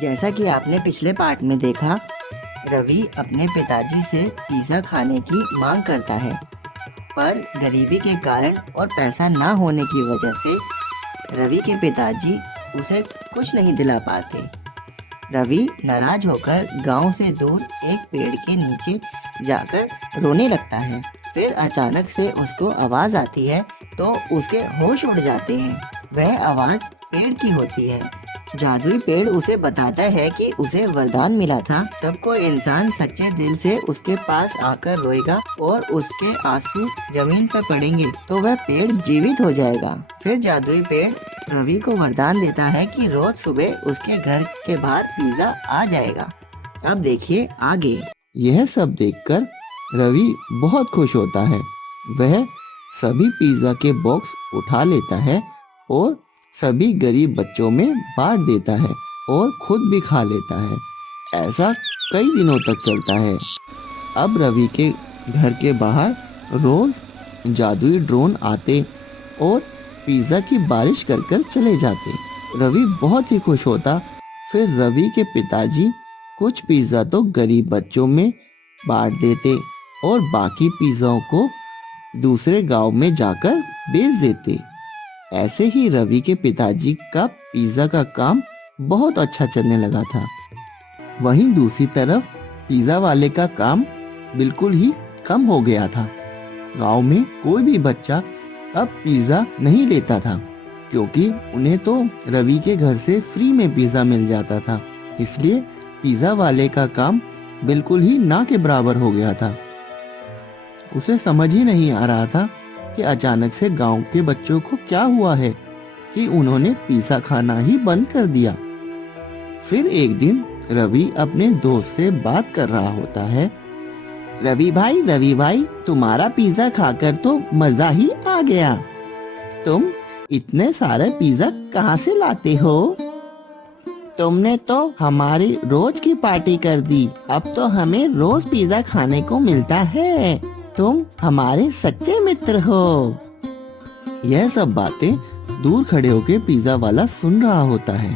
जैसा कि आपने पिछले पार्ट में देखा, रवि अपने पिताजी से पिज़्ज़ा खाने की मांग करता है, पर गरीबी के कारण और पैसा ना होने की वजह से रवि के पिताजी उसे कुछ नहीं दिला पाते। रवि नाराज होकर गांव से दूर एक पेड़ के नीचे जाकर रोने लगता है। फिर अचानक से उसको आवाज़ आती है तो उसके होश उड़ जाते हैं। वह आवाज़ पेड़ की होती है। जादुई पेड़ उसे बताता है कि उसे वरदान मिला था, जब कोई इंसान सच्चे दिल से उसके पास आकर रोएगा और उसके आंसू जमीन पर पड़ेंगे तो वह पेड़ जीवित हो जाएगा। फिर जादुई पेड़ रवि को वरदान देता है कि रोज सुबह उसके घर के बाहर पिज़्ज़ा आ जाएगा। अब देखिए आगे। यह सब देखकर रवि बहुत खुश होता है। वह सभी पिज़्ज़ा के बॉक्स उठा लेता है और सभी गरीब बच्चों में बांट देता है और खुद भी खा लेता है। ऐसा कई दिनों तक चलता है। अब रवि के घर के बाहर रोज जादुई ड्रोन आते और पिज़्ज़ा की बारिश कर कर चले जाते। रवि बहुत ही खुश होता। फिर रवि के पिताजी कुछ पिज़्ज़ा तो गरीब बच्चों में बांट देते और बाकी पिज़्ज़ाओं को दूसरे गांव में जाकर बेच देते। ऐसे ही रवि के पिताजी का पिज़्ज़ा का काम बहुत अच्छा चलने लगा था। वहीं दूसरी तरफ पिज़्ज़ा वाले का काम बिल्कुल ही कम हो गया था। गांव में कोई भी बच्चा अब पिज़्ज़ा नहीं लेता था, क्योंकि उन्हें तो रवि के घर से फ्री में पिज़्ज़ा मिल जाता था। इसलिए पिज़्ज़ा वाले का काम बिल्कुल ही ना के बराबर हो गया था। उसे समझ ही नहीं आ रहा था कि अचानक से गांव के बच्चों को क्या हुआ है कि उन्होंने पिज़्ज़ा खाना ही बंद कर दिया। फिर एक दिन रवि अपने दोस्त से बात कर रहा होता है। रवि भाई, तुम्हारा पिज़्ज़ा खाकर तो मज़ा ही आ गया। तुम इतने सारे पिज़्ज़ा कहाँ से लाते हो? तुमने तो हमारी रोज की पार्टी कर दी। अब तो हमें रोज पिज़्ज़ा खाने को मिलता है। तुम हमारे सच्चे मित्र हो। यह सब बातें दूर खड़े होकर पिज़्ज़ा वाला सुन रहा होता है।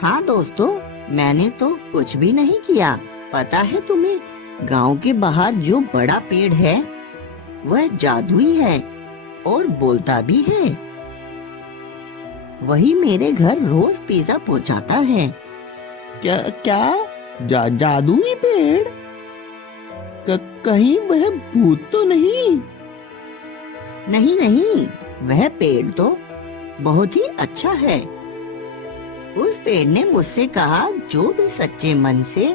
हाँ दोस्तों, मैंने तो कुछ भी नहीं किया। पता है तुम्हें, गांव के बाहर जो बड़ा पेड़ है वह जादुई है और बोलता भी है। वही मेरे घर रोज पिज़्ज़ा पहुंचाता है। क्या जादुई पेड़? कहीं वह भूत तो नहीं? नहीं, वह पेड़ तो बहुत ही अच्छा है। उस पेड़ ने मुझसे कहा, जो भी सच्चे मन से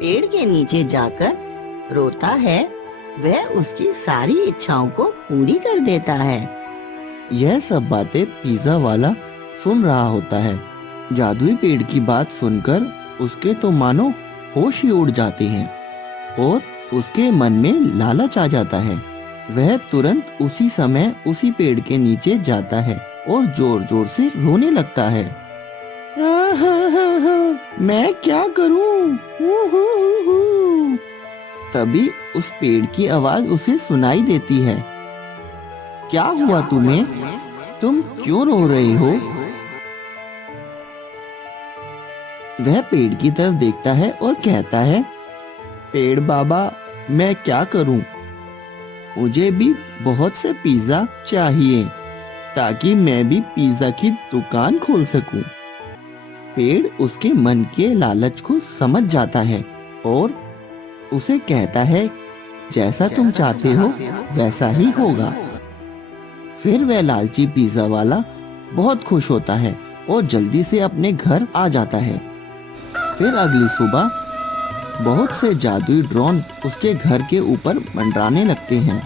पेड़ के नीचे जाकर रोता है वह उसकी सारी इच्छाओं को पूरी कर देता है। यह सब बातें पिज़्ज़ा वाला सुन रहा होता है। जादुई पेड़ की बात सुनकर उसके तो मानो होश ही उड़ जाते हैं और उसके मन में लालच आ जाता है। वह तुरंत उसी समय उसी पेड़ के नीचे जाता है और जोर जोर से रोने लगता है। मैं क्या करूं? तभी उस पेड़ की आवाज उसे सुनाई देती है। क्या हुआ तुम्हें? तुम क्यों रो रहे हो? वह पेड़ की तरफ देखता है और कहता है, पेड़ बाबा, मैं क्या करूं? मुझे भी बहुत से पिज़्ज़ा चाहिए ताकि मैं भी पिज़्ज़ा की दुकान खोल सकूं। पेड़ उसके मन के लालच को समझ जाता है और उसे कहता है, जैसा तुम चाहते हो वैसा ही होगा। फिर वह लालची पिज़्ज़ा वाला बहुत खुश होता है और जल्दी से अपने घर आ जाता है। फिर अगली सुबह बहुत से जादुई ड्रोन उसके घर के ऊपर मंडराने लगते हैं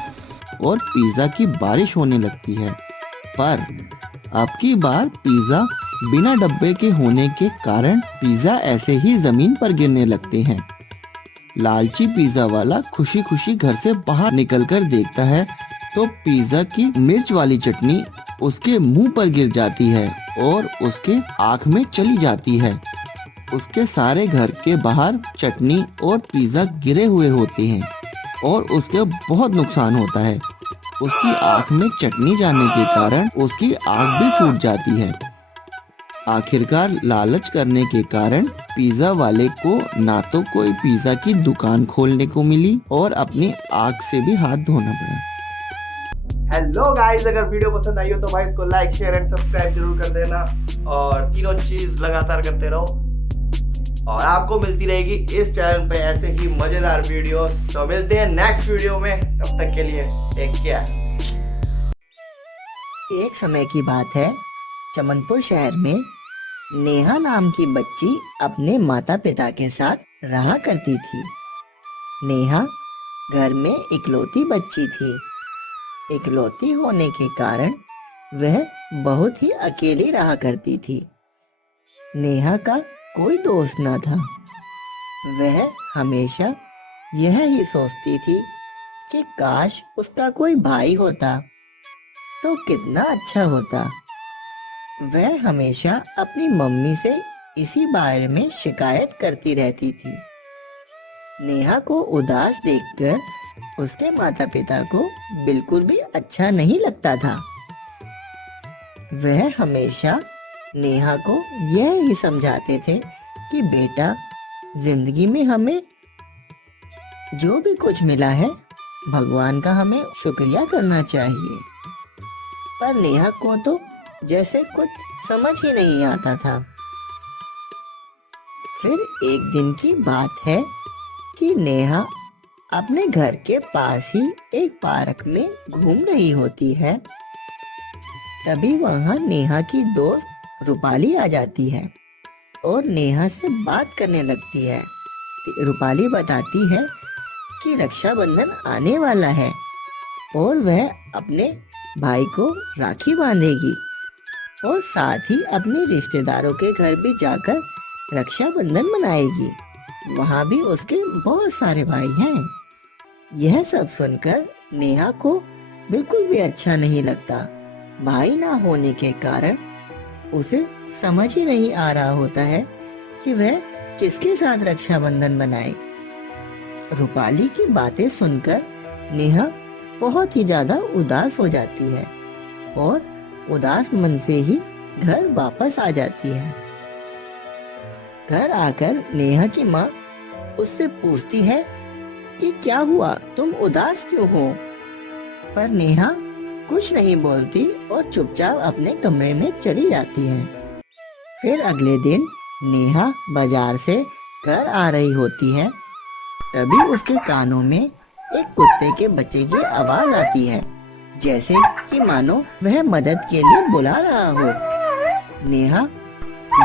और पिज़्ज़ा की बारिश होने लगती है। पर अब की बार पिज़्ज़ा बिना डब्बे के होने के कारण पिज़्ज़ा ऐसे ही जमीन पर गिरने लगते हैं। लालची पिज़्ज़ा वाला खुशी खुशी घर से बाहर निकलकर देखता है तो पिज़्ज़ा की मिर्च वाली चटनी उसके मुंह पर गिर जाती है और उसके आँख में चली जाती है। उसके सारे घर के बाहर चटनी और पिज़्ज़ा गिरे हुए होते हैं और उसके बहुत नुकसान होता है। उसकी आँख में चटनी जाने के कारण उसकी आँख भी फूट जाती है। आखिरकार लालच करने के कारण पिज्जा वाले को ना तो कोई पिज्जा की दुकान खोलने को मिली और अपनी आग से भी हाथ धोना पड़ा। हेलो गाइस, अगर वीडियो पसंद आई हो तो भाई इसको लाइक शेयर एंड सब्सक्राइब जरूर कर देना और तीनों चीज लगातार करते रहो और आपको मिलती रहेगी इस चैनल पे ऐसे ही मजेदार वीडियोस। तो मिलते हैं नेक्स्ट वीडियो में, तब तक के लिए टेक केयर। एक समय की बात है, चमनपुर शहर में नेहा नाम की बच्ची अपने माता पिता के साथ रहा करती थी। नेहा घर में इकलौती बच्ची थी। इकलौती होने के कारण वह बहुत ही अकेली रहा करती थी। नेहा का कोई दोस्त न था। वह हमेशा यह ही सोचती थी कि काश उसका कोई भाई होता तो कितना अच्छा होता। वह हमेशा अपनी मम्मी से इसी बारे में शिकायत करती रहती थी। नेहा को उदास देखकर उसके माता पिता को बिल्कुल भी अच्छा नहीं लगता था। वह हमेशा नेहा को यह ही समझाते थे कि बेटा, जिंदगी में हमें जो भी कुछ मिला है भगवान का हमें शुक्रिया करना चाहिए। पर नेहा को तो जैसे कुछ समझ ही नहीं आता था। फिर एक दिन की बात है कि नेहा अपने घर के पास ही एक पार्क में घूम रही होती है। तभी वहां नेहा की दोस्त रूपाली आ जाती है और नेहा से बात करने लगती है। रूपाली बताती है कि रक्षाबंधन आने वाला है और वह अपने भाई को राखी बांधेगी और साथ ही अपने रिश्तेदारों के घर भी जाकर रक्षाबंधन मनाएगी। वहाँ भी उसके बहुत सारे भाई हैं। यह सब सुनकर नेहा को बिल्कुल भी अच्छा नहीं लगता। भाई ना होने के कारण उसे समझ ही नहीं आ रहा होता है कि वह किसके साथ रक्षाबंधन मनाए। रूपाली की बातें सुनकर नेहा बहुत ही ज्यादा उदास हो जाती है और उदास मन से ही घर वापस आ जाती है। घर आकर नेहा की माँ उससे पूछती है कि क्या हुआ, तुम उदास क्यों हो? पर नेहा कुछ नहीं बोलती और चुपचाप अपने कमरे में चली जाती है। फिर अगले दिन नेहा बाजार से घर आ रही होती है। तभी उसके कानों में एक कुत्ते के बच्चे की आवाज आती है, जैसे कि मानो वह मदद के लिए बुला रहा हो। नेहा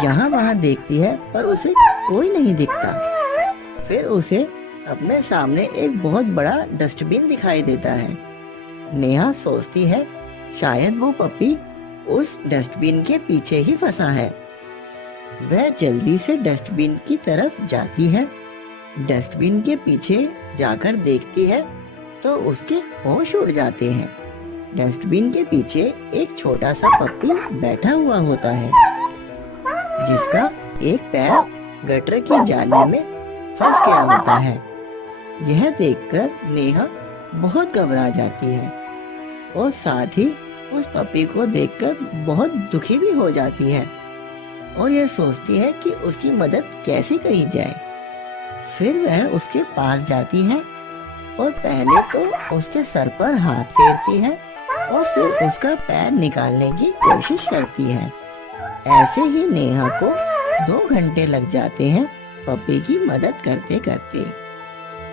यहाँ वहाँ देखती है पर उसे कोई नहीं दिखता। फिर उसे अपने सामने एक बहुत बड़ा डस्टबिन दिखाई देता है। नेहा सोचती है शायद वो पपी उस डस्टबिन के पीछे ही फंसा है। वह जल्दी से डस्टबिन की तरफ जाती है। डस्टबिन के पीछे जाकर देखती है तो उसके होश उड़ जाते हैं। डस्टबिन के पीछे एक छोटा सा पप्पी बैठा हुआ होता है, जिसका एक पैर गटर की जाली में फंस गया होता है। यह देखकर नेहा बहुत घबरा जाती है और साथ ही उस पप्पी को देखकर बहुत दुखी भी हो जाती है और यह सोचती है कि उसकी मदद कैसे की जाए। फिर वह उसके पास जाती है और पहले तो उसके सर पर हाथ फेरती है और फिर उसका पैर निकालने की कोशिश करती है। ऐसे ही नेहा को 2 घंटे लग जाते हैं पप्पी की मदद करते करते।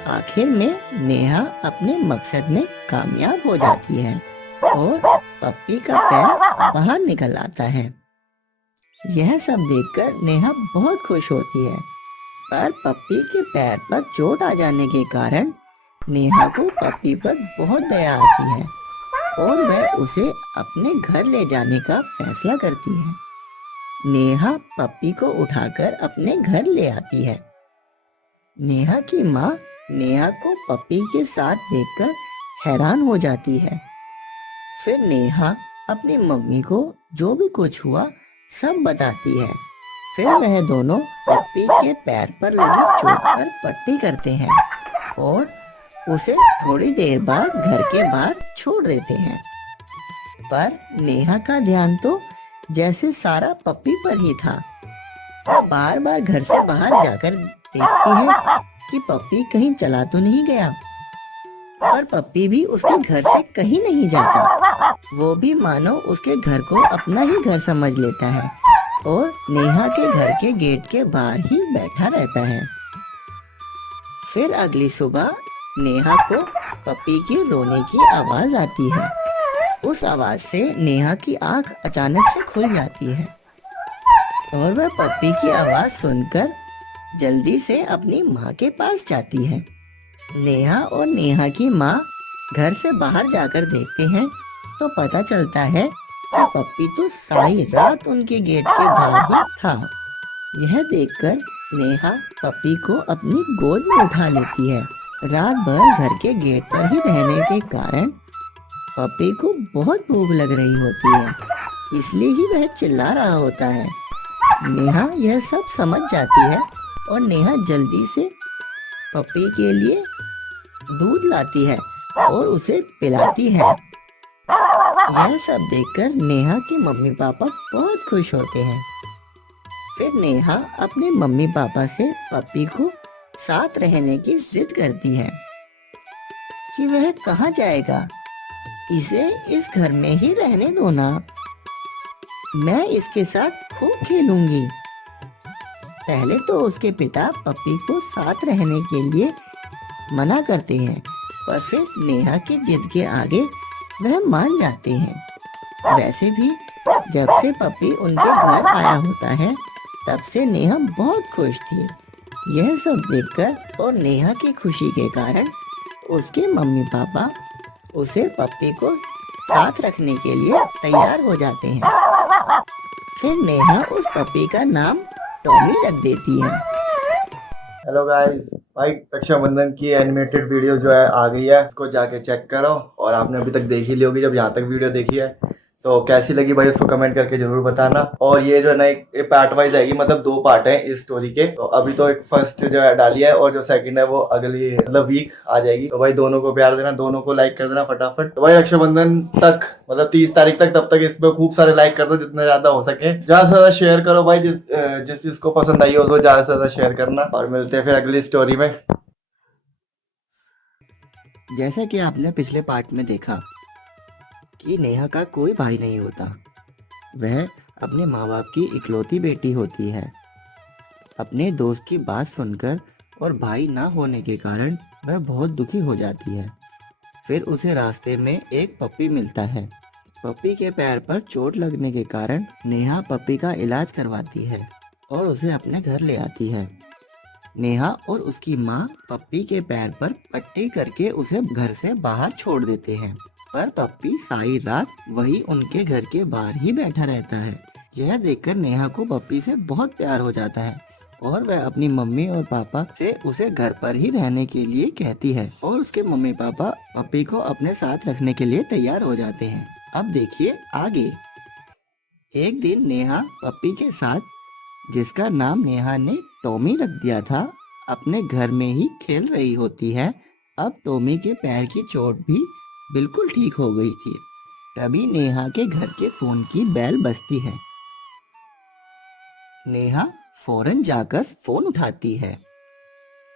आखिर में नेहा अपने मकसद में कामयाब हो जाती है और पप्पी का पैर बाहर निकल आता है। यह सब देखकर नेहा बहुत खुश होती है, पर पप्पी के पैर पर चोट आ जाने के कारण नेहा को पप्पी पर बहुत दया आती है और वह उसे अपने घर ले जाने का फैसला करती है। नेहा पप्पी को उठाकर अपने घर ले आती है। नेहा की माँ नेहा को पप्पी के साथ देखकर हैरान हो जाती है। फिर नेहा अपनी मम्मी को जो भी कुछ हुआ सब बताती है। फिर वह दोनों पप्पी के पैर पर लगी चोट पर पट्टी करते हैं और उसे थोड़ी देर बाद घर के बाहर छोड़ देते हैं। पर नेहा का ध्यान तो जैसे सारा पप्पी पर ही था। वो बार बार घर से बाहर जाकर देखती है कि पप्पी कहीं चला तो नहीं गया, पर पप्पी भी उसके घर से कहीं नहीं जाता। वो भी मानो उसके घर को अपना ही घर समझ लेता है और नेहा के घर के गेट के बाहर ही बैठा रहता है। फिर अगली सुबह नेहा को पप्पी के रोने की आवाज आती है। उस आवाज से नेहा की आंख अचानक से खुल जाती है और वह पप्पी की आवाज सुनकर जल्दी से अपनी माँ के पास जाती है। नेहा और नेहा की माँ घर से बाहर जाकर देखते हैं तो पता चलता है कि पप्पी तो सारी रात उनके गेट के बाहर ही था। यह देखकर नेहा पप्पी को अपनी गोद में उठा लेती है। रात भर घर के गेट पर ही रहने के कारण पप्पी को बहुत भूख लग रही होती है, इसलिए ही वह चिल्ला रहा होता है। नेहा यह सब समझ जाती है और नेहा जल्दी से पप्पी के लिए दूध लाती है और उसे पिलाती है। यह सब देखकर नेहा के मम्मी पापा बहुत खुश होते हैं। फिर नेहा अपने मम्मी पापा से पप्पी को साथ रहने की जिद करती है कि वह कहाँ जाएगा, इसे इस घर में ही रहने दो ना, मैं इसके साथ खूब खेलूंगी। पहले तो उसके पिता पप्पी को साथ रहने के लिए मना करते हैं, पर फिर नेहा की जिद के आगे वह मान जाते हैं। वैसे भी जब से पप्पी उनके घर आया होता है तब से नेहा बहुत खुश थी। यह सब देखकर और नेहा की खुशी के कारण उसके मम्मी पापा उसे पप्पी को साथ रखने के लिए तैयार हो जाते हैं। फिर नेहा उस पप्पी का नाम टॉमी रख देती है। हेलो गाइस, भाई रक्षाबंधन की एनिमेटेड वीडियो जो है आ गई है, इसको जाके चेक करो। और आपने अभी तक देखी ली होगी, जब यहाँ तक वीडियो देखी है तो कैसी लगी भाई उसको कमेंट करके जरूर बताना। और ये जो नई पार्ट वाइज आएगी, मतलब 2 पार्ट हैं इस स्टोरी के। तो अभी तो एक फर्स्ट जो है डाली है और जो सेकंड है वो अगली मतलब वीक आ जाएगी। तो भाई दोनों को प्यार देना, दोनों को लाइक कर देना फटाफट। तो भाई रक्षाबंधन तक मतलब 30 तारीख तक, तब तक इस पे खूब सारे लाइक कर दो जितने ज्यादा हो सके। ज्यादा से ज्यादा शेयर करो भाई, जिस जिसको पसंद आई हो तो ज्यादा से ज्यादा शेयर करना। और मिलते हैं फिर अगली स्टोरी में। जैसा कि आपने पिछले पार्ट में देखा कि नेहा का कोई भाई नहीं होता, वह अपने माँ बाप की इकलौती बेटी होती है। अपने दोस्त की बात सुनकर और भाई ना होने के कारण वह बहुत दुखी हो जाती है। फिर उसे रास्ते में एक पप्पी मिलता है। पप्पी के पैर पर चोट लगने के कारण नेहा पप्पी का इलाज करवाती है और उसे अपने घर ले आती है। नेहा और उसकी माँ पप्पी के पैर पर पट्टी करके उसे घर से बाहर छोड़ देते हैं, पर पप्पी सारी रात वही उनके घर के बाहर ही बैठा रहता है। यह देखकर नेहा को पप्पी से बहुत प्यार हो जाता है और वह अपनी मम्मी और पापा से उसे घर पर ही रहने के लिए कहती है और उसके मम्मी पापा पप्पी को अपने साथ रखने के लिए तैयार हो जाते हैं। अब देखिए आगे। एक दिन नेहा पप्पी के साथ, जिसका नाम नेहा ने टॉमी रख दिया था, अपने घर में ही खेल रही होती है। अब टॉमी के पैर की चोट भी बिल्कुल ठीक हो गई थी। तभी नेहा के घर के फोन की बेल बजती है। नेहा फौरन जाकर फोन उठाती है।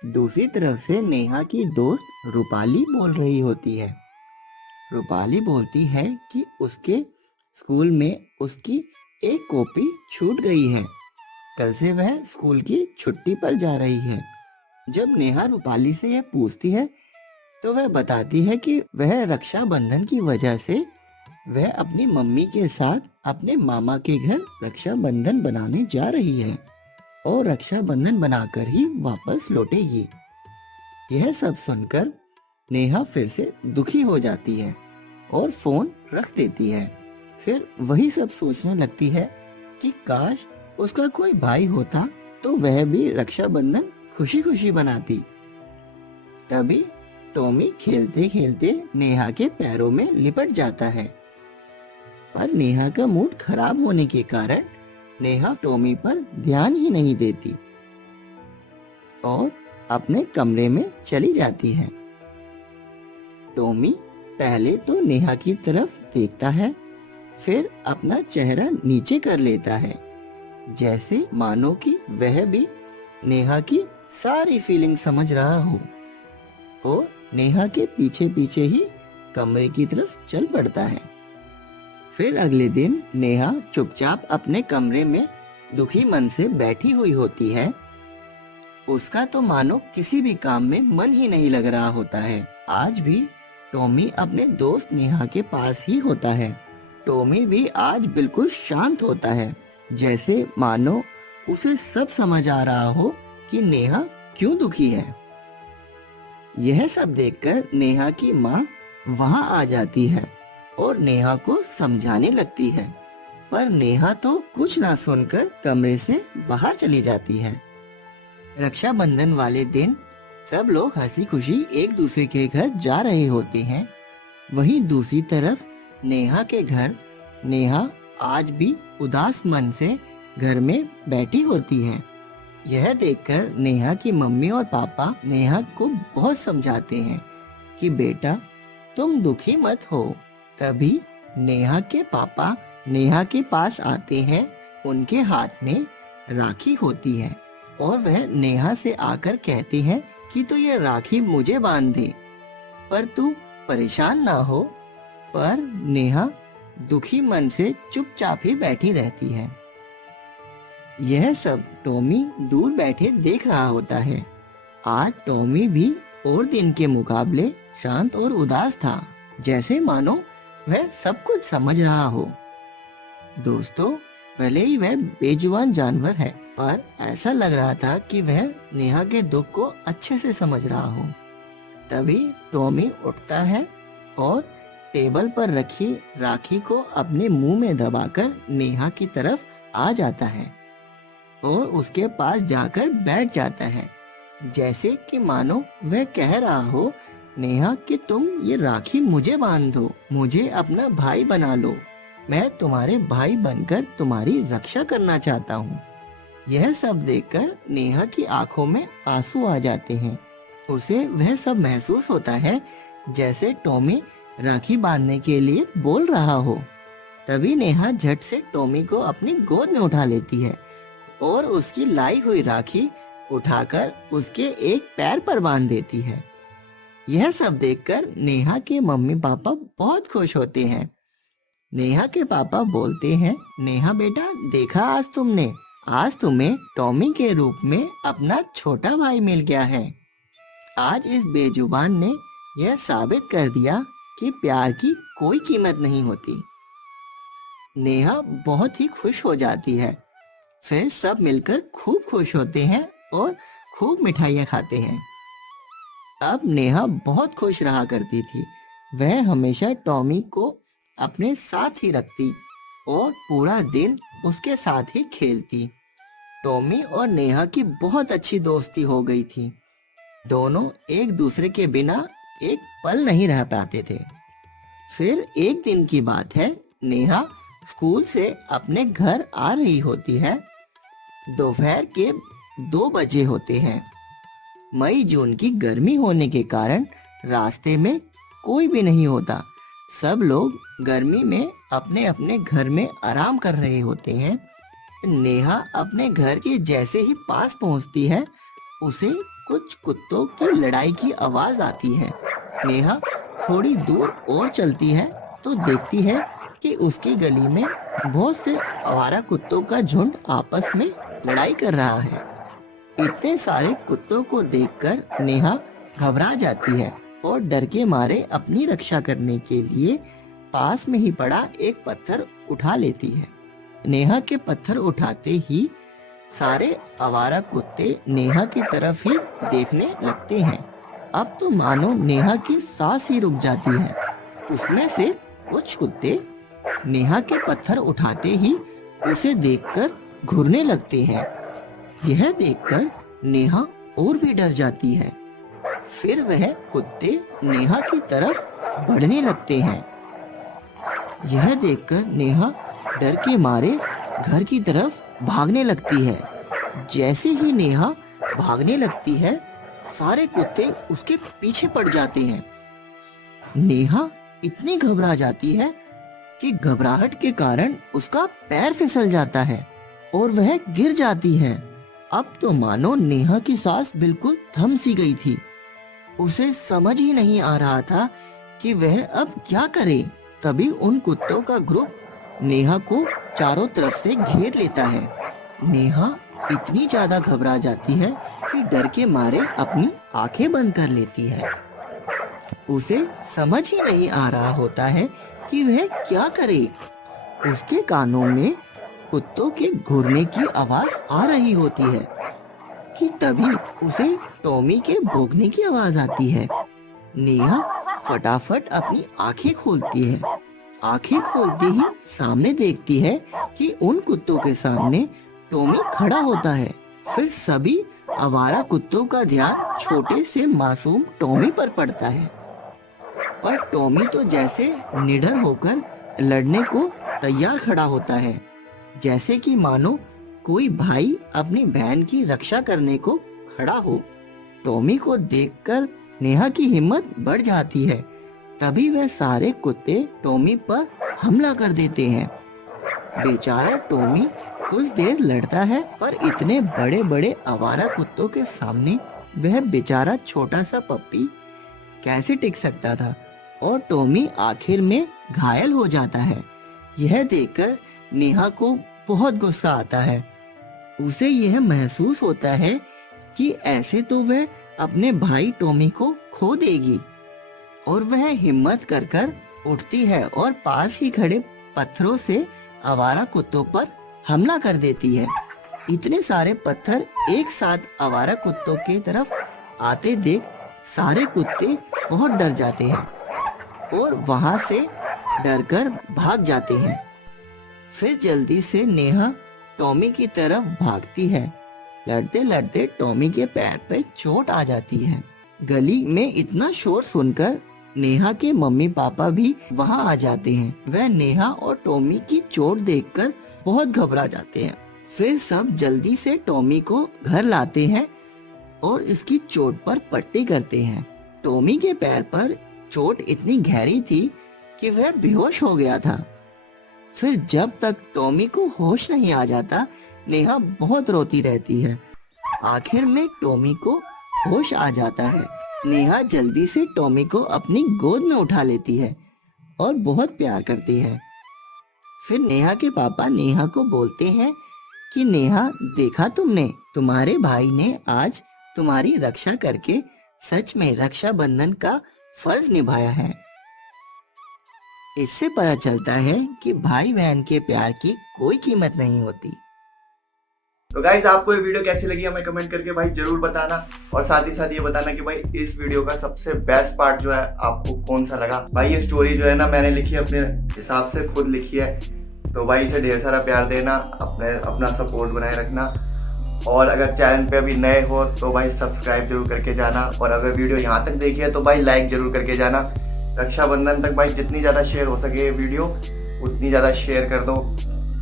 दूसरी तरफ से नेहा की दोस्त रूपाली बोल रही होती है। रूपाली बोलती है कि उसके स्कूल में उसकी एक कॉपी छूट गई है। कल से वह स्कूल की छुट्टी पर जा रही है। जब नेहा रूपाली से यह पूछती है तो वह बताती है कि वह रक्षाबंधन की वजह से वह अपनी मम्मी के साथ अपने मामा के घर रक्षाबंधन बनाने जा रही है और रक्षाबंधन बनाकर ही वापस लौटेगी। यह सब सुनकर नेहा फिर से दुखी हो जाती है और फोन रख देती है। फिर वही सब सोचने लगती है कि काश उसका कोई भाई होता तो वह भी रक्षाबंधन खुशी खुशी बनाती। तभी टॉमी खेलते खेलते नेहा के पैरों में लिपट जाता है, पर नेहा का मूड खराब होने के कारण नेहा टॉमी पर ध्यान ही नहीं देती और अपने कमरे में चली जाती है। टॉमी पहले तो नेहा की तरफ देखता है फिर अपना चेहरा नीचे कर लेता है, जैसे मानो कि वह भी नेहा की सारी फीलिंग समझ रहा हो, और नेहा के पीछे पीछे ही कमरे की तरफ चल पड़ता है। फिर अगले दिन नेहा चुपचाप अपने कमरे में दुखी मन से बैठी हुई होती है। उसका तो मानो किसी भी काम में मन ही नहीं लग रहा होता है। आज भी टॉमी अपने दोस्त नेहा के पास ही होता है। टॉमी भी आज बिल्कुल शांत होता है, जैसे मानो उसे सब समझ आ रहा हो कि नेहा क्यों दुखी है। यह सब देखकर नेहा की माँ वहां आ जाती है और नेहा को समझाने लगती है, पर नेहा तो कुछ ना सुनकर कमरे से बाहर चली जाती है। रक्षाबंधन वाले दिन सब लोग हंसी खुशी एक दूसरे के घर जा रहे होते हैं। वहीं दूसरी तरफ नेहा के घर नेहा आज भी उदास मन से घर में बैठी होती है। यह देखकर नेहा की मम्मी और पापा नेहा को बहुत समझाते हैं कि बेटा तुम दुखी मत हो। तभी नेहा के पापा नेहा के पास आते हैं। उनके हाथ में राखी होती है और वह नेहा से आकर कहते हैं कि तो ये राखी मुझे बांध दे, पर तू परेशान ना हो। पर नेहा दुखी मन से चुपचाप ही बैठी रहती है। यह सब टॉमी दूर बैठे देख रहा होता है। आज टॉमी भी और दिन के मुकाबले शांत और उदास था, जैसे मानो वह सब कुछ समझ रहा हो। दोस्तों, भले ही वह बेजुबान जानवर है, पर ऐसा लग रहा था कि वह नेहा के दुख को अच्छे से समझ रहा हो। तभी टॉमी उठता है और टेबल पर रखी राखी को अपने मुंह में दबाकर नेहा की तरफ आ जाता है और उसके पास जाकर बैठ जाता है, जैसे कि मानो वह कह रहा हो, नेहा कि तुम ये राखी मुझे बांध दो, मुझे अपना भाई बना लो, मैं तुम्हारे भाई बनकर तुम्हारी रक्षा करना चाहता हूँ। यह सब देखकर नेहा की आंखों में आंसू आ जाते हैं। उसे वह सब महसूस होता है जैसे टॉमी राखी बांधने के लिए बोल रहा हो। तभी नेहा झट से टॉमी को अपनी गोद में उठा लेती है और उसकी लाई हुई राखी उठाकर उसके एक पैर पर बांध देती है। यह सब देखकर नेहा के मम्मी पापा बहुत खुश होते हैं। नेहा के पापा बोलते हैं, नेहा बेटा देखा आज तुम्हें टॉमी के रूप में अपना छोटा भाई मिल गया है। आज इस बेजुबान ने यह साबित कर दिया कि प्यार की कोई कीमत नहीं होती। नेहा बहुत ही खुश हो जाती है। फिर सब मिलकर खूब खुश होते हैं और खूब मिठाइयाँ खाते हैं। अब नेहा बहुत खुश रहा करती थी। वह हमेशा टॉमी को अपने साथ ही रखती और पूरा दिन उसके साथ ही खेलती। टॉमी और नेहा की बहुत अच्छी दोस्ती हो गई थी। दोनों एक दूसरे के बिना एक पल नहीं रह पाते थे। फिर एक दिन की बात है, नेहा स्कूल से अपने घर आ रही होती है। दोपहर के 2 बजे होते हैं। मई जून की गर्मी होने के कारण रास्ते में कोई भी नहीं होता। सब लोग गर्मी में अपने अपने घर में आराम कर रहे होते हैं। नेहा अपने घर के जैसे ही पास पहुंचती है, उसे कुछ कुत्तों की लड़ाई की आवाज आती है। नेहा थोड़ी दूर और चलती है तो देखती है कि उसकी गली में बहुत से आवारा कुत्तों का झुंड आपस में लड़ाई कर रहा है। इतने सारे कुत्तों को देखकर नेहा घबरा जाती है और डर के मारे अपनी रक्षा करने के लिए पास में ही पड़ा एक पत्थर उठा लेती है। नेहा के पत्थर उठाते ही सारे आवारा कुत्ते नेहा की तरफ ही देखने लगते हैं। अब तो मानो नेहा की सांस ही रुक जाती है। उसमें से कुछ कुत्ते नेहा के पत्थर उठाते ही उसे देखकर घूरने लगते हैं। यह देखकर नेहा और भी डर जाती है। फिर वह कुत्ते नेहा की तरफ बढ़ने लगते हैं। यह देखकर नेहा डर के मारे घर की तरफ भागने लगती है। जैसे ही नेहा भागने लगती है, सारे कुत्ते उसके पीछे पड़ जाते हैं। नेहा इतनी घबरा जाती है कि घबराहट के कारण उसका पैर फिसल जाता है और वह गिर जाती है। अब तो मानो नेहा की सांस बिल्कुल थम सी गई थी। उसे समझ ही नहीं आ रहा था कि वह अब क्या करे। तभी उन कुत्तों का ग्रुप नेहा को चारों तरफ से घेर लेता है। नेहा इतनी ज्यादा घबरा जाती है कि डर के मारे अपनी आंखें बंद कर लेती है। उसे समझ ही नहीं आ रहा होता है कि वह क्या करे। उसके कानों में कुत्तों के घुरने की आवाज आ रही होती है कि तभी उसे टॉमी के भौंकने की आवाज आती है। नेहा फटाफट अपनी आंखें खोलती है। आंखें खोलते ही सामने देखती है कि उन कुत्तों के सामने टॉमी खड़ा होता है। फिर सभी आवारा कुत्तों का ध्यान छोटे से मासूम टॉमी पर पड़ता है। पर टॉमी तो जैसे निडर होकर लड़ने को तैयार खड़ा होता है, जैसे कि मानो कोई भाई अपनी बहन की रक्षा करने को खड़ा हो। टॉमी को देखकर नेहा की हिम्मत बढ़ जाती है। तभी वह सारे कुत्ते टॉमी पर हमला कर देते हैं। बेचारा टॉमी कुछ देर लड़ता है, पर इतने बड़े बड़े आवारा कुत्तों के सामने वह बेचारा छोटा सा पप्पी कैसे टिक सकता था। और टॉमी आखिर में घायल हो जाता है। यह देखकर नेहा को बहुत गुस्सा आता है। उसे यह महसूस होता है कि ऐसे तो वह अपने भाई टॉमी को खो देगी। और वह हिम्मत कर उठती है और पास ही खड़े पत्थरों से आवारा कुत्तों पर हमला कर देती है। इतने सारे पत्थर एक साथ आवारा कुत्तों की तरफ आते देख सारे कुत्ते बहुत डर जाते हैं और वहां से डरकर भाग जाते हैं। फिर जल्दी से नेहा टॉमी की तरफ भागती है। लड़ते लड़ते टॉमी के पैर पे चोट आ जाती है। गली में इतना शोर सुनकर नेहा के मम्मी पापा भी वहां आ जाते हैं। वह नेहा और टॉमी की चोट देखकर बहुत घबरा जाते हैं। फिर सब जल्दी से टॉमी को घर लाते हैं और इसकी चोट पर पट्टी करते हैं। टॉमी के पैर पर चोट इतनी गहरी थी कि वह बेहोश हो गया था। फिर जब तक टॉमी को होश नहीं आ जाता, नेहा बहुत रोती रहती है। आखिर में टॉमी को होश आ जाता है। नेहा जल्दी से टॉमी को अपनी गोद में उठा लेती है और बहुत प्यार करती है। फिर नेहा के पापा नेहा को बोलते हैं कि नेहा, देखा तुमने, तुम्हारे भाई ने आज तुम्हारी रक्षा करके सच में रक्षाबंधन का फर्ज निभाया है। इससे पता चलता है कि भाई बहन के प्यार की कोई कीमत नहीं होती। तो गाइस, आपको ये वीडियो कैसी लगी हमें कमेंट करके भाई जरूर बताना। और साथ ही साथ ये बताना कि भाई इस वीडियो का सबसे बेस्ट पार्ट जो है आपको कौन सा लगा। भाई ये स्टोरी जो है ना, मैंने लिखी अपने हिसाब से, खुद लिखी है। तो भाई इसे ढेर सारा प्यार देना, अपना सपोर्ट बनाए रखना। और अगर चैनल पे अभी नए हो तो भाई सब्सक्राइब जरूर करके जाना। और अगर वीडियो यहाँ तक देखी है तो भाई लाइक जरूर करके जाना। रक्षाबंधन तक भाई जितनी ज़्यादा शेयर हो सके ये वीडियो उतनी ज़्यादा शेयर कर दो।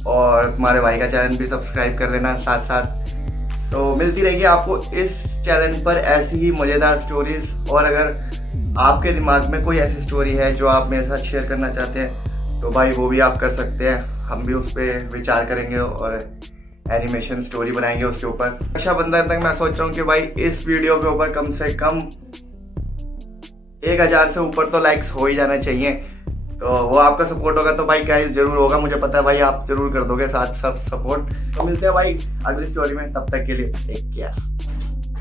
और तुम्हारे भाई का चैनल भी सब्सक्राइब कर लेना साथ साथ। तो मिलती रहेगी आपको इस चैनल पर ऐसी ही मज़ेदार स्टोरीज। और अगर आपके दिमाग में कोई ऐसी स्टोरी है जो आप मेरे साथ शेयर करना चाहते हैं तो भाई वो भी आप कर सकते हैं। हम भी उस पर विचार करेंगे और एनिमेशन स्टोरी बनाएंगे उसके ऊपर। रक्षाबंधन तक मैं सोच रहा हूँ कि भाई इस वीडियो के ऊपर कम से कम 1000 से ऊपर तो लाइक्स हो ही जाना चाहिए। तो वो आपका सपोर्ट होगा तो भाई गाइस जरूर होगा, मुझे पता है भाई आप जरूर कर दोगे साथ सब सपोर्ट। तो मिलते हैं भाई अगली स्टोरी में, तब तक के लिए टेक केयर।